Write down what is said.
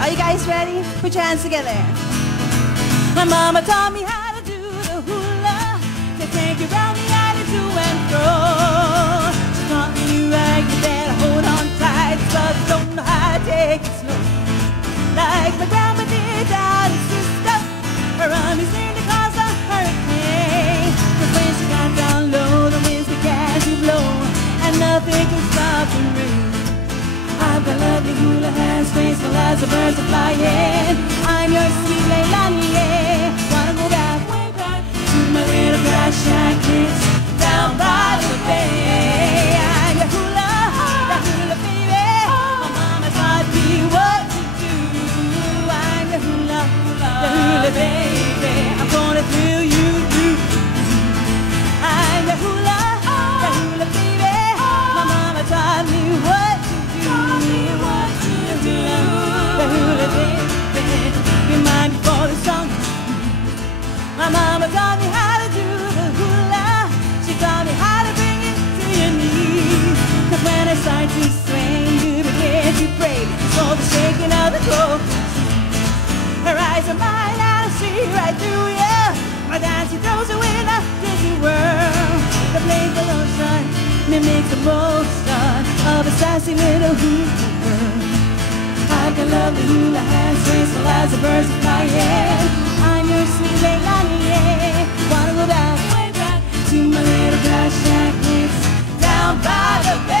Are you guys ready? Put your hands together. My mama taught me how to do the hula, to take you round the island to and fro. She taught me right, you better hold on tight, cause you don't know how to take it slow. Like my grandma did down in sister, her armies nearly caused a hurricane. But when she got down low, the winds began to blow, and nothing could stop the rain. I've got lovely hula hands, graceful as the birds are flying. I'm your sweet Leilani, yeah. Wanna go back, way back, to my little grass shack kids down by the bay. I'm your hula baby. My mama taught me what to do. I'm your hula baby. I'm gonna thrill you through. I'm your hula baby. My mama taught me what to do. The hula baby, remind me for the song. My mama taught me how to do the hula. She taught me how to bring it to your knees. Cause when I start to swing, you begin to pray for the shaking of the clothes. Her eyes are mine, and I see right through you. My dance, she throws away in a Disney world. The playful ocean mimics the motion of a sassy little hula girl. I can love the hula hands, graceful as the birds are flying. I'm your sweet Leilani, yeah. Wanna go back, way back, to my little grass shack kids down by the bay.